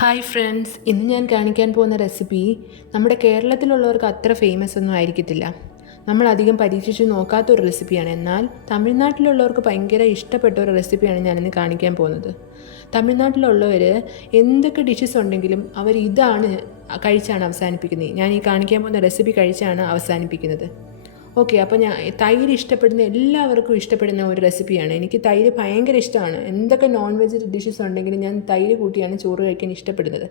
Hi friends ഇന്ന് ഞാൻ കാണിക്കാൻ പോകുന്ന റെസിപ്പി നമ്മുടെ കേരളത്തിലുള്ളവർക്ക് അത്ര ഫേമസ് ഒന്നും ആയിരിക്കത്തില്ല. നമ്മൾ അധികം പരീക്ഷിച്ച് നോക്കാത്ത ഒരു റെസിപ്പിയാണ് എന്നാൽ തമിഴ്നാട്ടിലുള്ളവർക്ക് ഭയങ്കര ഇഷ്ടപ്പെട്ട ഒരു റെസിപ്പിയാണ് ഞാനിന്ന് കാണിക്കാൻ പോകുന്നത്. തമിഴ്നാട്ടിലുള്ളവർ എന്തൊക്കെ ഡിഷസ് ഉണ്ടെങ്കിലും അവർ ഇതാണ് കഴിച്ചാണ് അവസാനിപ്പിക്കുന്നത്. ഞാൻ ഈ കാണിക്കാൻ പോകുന്ന റെസിപ്പി കഴിച്ചാണ് അവസാനിപ്പിക്കുന്നത്. ഓക്കെ അപ്പോൾ ഞാൻ തൈര് ഇഷ്ടപ്പെടുന്ന എല്ലാവർക്കും ഇഷ്ടപ്പെടുന്ന ഒരു റെസിപ്പിയാണ്. എനിക്ക് തൈര് ഭയങ്കര ഇഷ്ടമാണ്. എന്തൊക്കെ നോൺ വെജ് ഡിഷസ് ഉണ്ടെങ്കിലും ഞാൻ തൈര് കൂട്ടിയാണ് ചോറ് കഴിക്കാൻ ഇഷ്ടപ്പെടുന്നത്.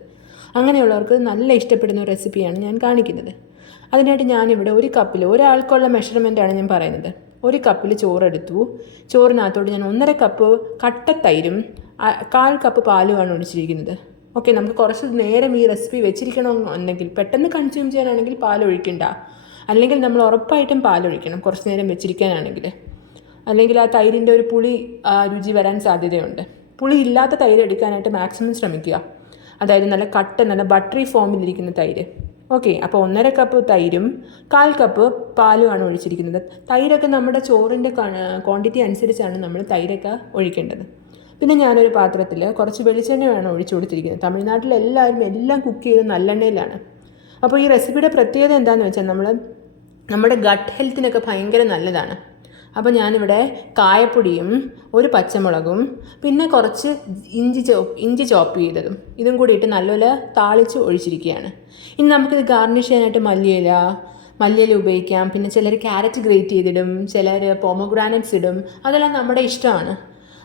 അങ്ങനെയുള്ളവർക്ക് നല്ല ഇഷ്ടപ്പെടുന്ന ഒരു റെസിപ്പിയാണ് ഞാൻ കാണിക്കുന്നത്. അതിനായിട്ട് ഞാനിവിടെ ഒരു കപ്പിൽ ഒരാൾക്കുള്ള മെഷർമെന്റാണ് ഞാൻ പറയുന്നത്. ഒരു കപ്പിൽ ചോറെടുത്തു. ചോറിനകത്തോട്ട് ഞാൻ ഒന്നര കപ്പ് കട്ടത്തൈരും കാൽ കപ്പ് പാലുമാണ് ഒഴിച്ചിരിക്കുന്നത്. ഓക്കെ നമുക്ക് കുറച്ച് നേരം ഈ റെസിപ്പി വെച്ചിരിക്കണമെന്നുണ്ടെങ്കിൽ പെട്ടെന്ന് കൺസ്യൂം ചെയ്യാനാണെങ്കിൽ പാൽ ഒഴിക്കണ്ട അല്ലെങ്കിൽ നമ്മൾ ഉറപ്പായിട്ടും പാലൊഴിക്കണം കുറച്ച് നേരം വെച്ചിരിക്കാനാണെങ്കിൽ. അല്ലെങ്കിൽ ആ തൈരിന്റെ ഒരു പുളി രുചി വരാൻ സാധ്യതയുണ്ട്. പുളി ഇല്ലാത്ത തൈര് എടുക്കാനായിട്ട് മാക്സിമം ശ്രമിക്കുക. അതായത് നല്ല കട്ട നല്ല ബട്ടറി ഫോമിലിരിക്കുന്ന തൈര്. ഓക്കെ അപ്പോൾ ഒന്നര കപ്പ് തൈരും കാൽ കപ്പ് പാലുമാണ് ഒഴിച്ചിരിക്കുന്നത്. തൈരൊക്കെ നമ്മുടെ ചോറിന്റെ ക്വാണ്ടിറ്റി അനുസരിച്ചാണ് നമ്മൾ തൈരൊക്കെ ഒഴിക്കേണ്ടത്. പിന്നെ ഞാനൊരു പാത്രത്തിൽ കുറച്ച് വെളിച്ചെണ്ണയാണ് ഒഴിച്ചു കൊടുത്തിരിക്കുന്നത്. തമിഴ്നാട്ടിൽ എല്ലാവരും എല്ലാം കുക്ക് ചെയ്ത് നല്ലെണ്ണയിലാണ്. അപ്പോൾ ഈ റെസിപ്പിയുടെ പ്രത്യേകത എന്താണെന്ന് വെച്ചാൽ നമ്മൾ നമ്മുടെ ഗട്ട് ഹെൽത്തിനൊക്കെ ഭയങ്കര നല്ലതാണ്. അപ്പോൾ ഞാനിവിടെ കായപ്പൊടിയും ഒരു പച്ചമുളകും പിന്നെ കുറച്ച് ഇഞ്ചി ചോ ഇഞ്ചി ചോപ്പ് ചെയ്തതും ഇതും കൂടി ഇട്ട് നല്ലപോലെ താളിച്ച് ഒഴിച്ചിരിക്കുകയാണ്. ഇനി നമുക്കിത് ഗാർണിഷ് ചെയ്യാനായിട്ട് മല്ലിയില മല്ലിയില ഉപയോഗിക്കാം. പിന്നെ ചിലർ ക്യാരറ്റ് ഗ്രേറ്റ് ചെയ്തിടും ചിലർ പോമോഗ്രാനറ്റ്സ് ഇടും. അതെല്ലാം നമ്മുടെ ഇഷ്ടമാണ്.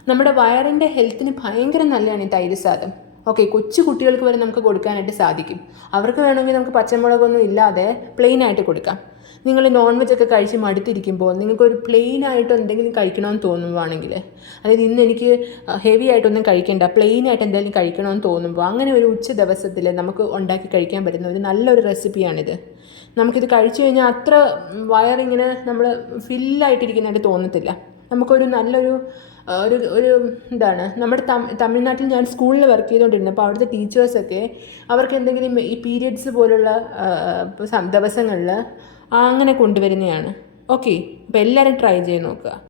നമ്മുടെ വയറിന്റെ ഹെൽത്തിന് ഭയങ്കര നല്ലതാണ് ഈ തൈര് സാദം ഓക്കെ കൊച്ചു കുട്ടികൾക്ക് വരെ നമുക്ക് കൊടുക്കാനായിട്ട് സാധിക്കും. അവർക്ക് വേണമെങ്കിൽ നമുക്ക് പച്ചമുളകൊന്നും ഇല്ലാതെ പ്ലെയിൻ ആയിട്ട് കൊടുക്കാം. നിങ്ങൾ നോൺ വെജ് ഒക്കെ കഴിച്ച് മടുത്തിരിക്കുമ്പോൾ നിങ്ങൾക്കൊരു പ്ലെയിൻ ആയിട്ട് എന്തെങ്കിലും കഴിക്കണമെന്ന് തോന്നുവാണെങ്കിൽ അതായത് ഇന്ന് എനിക്ക് ഹെവി ആയിട്ടൊന്നും കഴിക്കേണ്ട പ്ലെയിൻ ആയിട്ട് എന്തെങ്കിലും കഴിക്കണമെന്ന് തോന്നുമ്പോൾ അങ്ങനെ ഒരു ഉച്ച ദിവസത്തിൽ നമുക്ക് ഉണ്ടാക്കി കഴിക്കാൻ പറ്റുന്ന ഒരു നല്ലൊരു റെസിപ്പിയാണിത്. നമുക്കിത് കഴിച്ചു കഴിഞ്ഞാൽ അത്ര വയറിങ്ങനെ നമ്മൾ ഫില്ലായിട്ടിരിക്കുന്നതായിട്ട് തോന്നത്തില്ല. നമുക്കൊരു നല്ലൊരു ഒരു ഒരു ഇതാണ്. നമ്മുടെ തമി തമിഴ്നാട്ടിൽ ഞാൻ സ്കൂളിൽ വർക്ക് ചെയ്തുകൊണ്ടിരുന്നു അപ്പോൾ അവിടുത്തെ ടീച്ചേഴ്സൊക്കെ അവർക്ക് എന്തെങ്കിലും ഈ പീരിയഡ്സ് പോലുള്ള ദിവസങ്ങളിൽ അങ്ങനെ കൊണ്ടുവരുന്നതാണ്. ഓക്കെ അപ്പോൾ എല്ലാവരും ട്രൈ ചെയ്ത് നോക്കുക.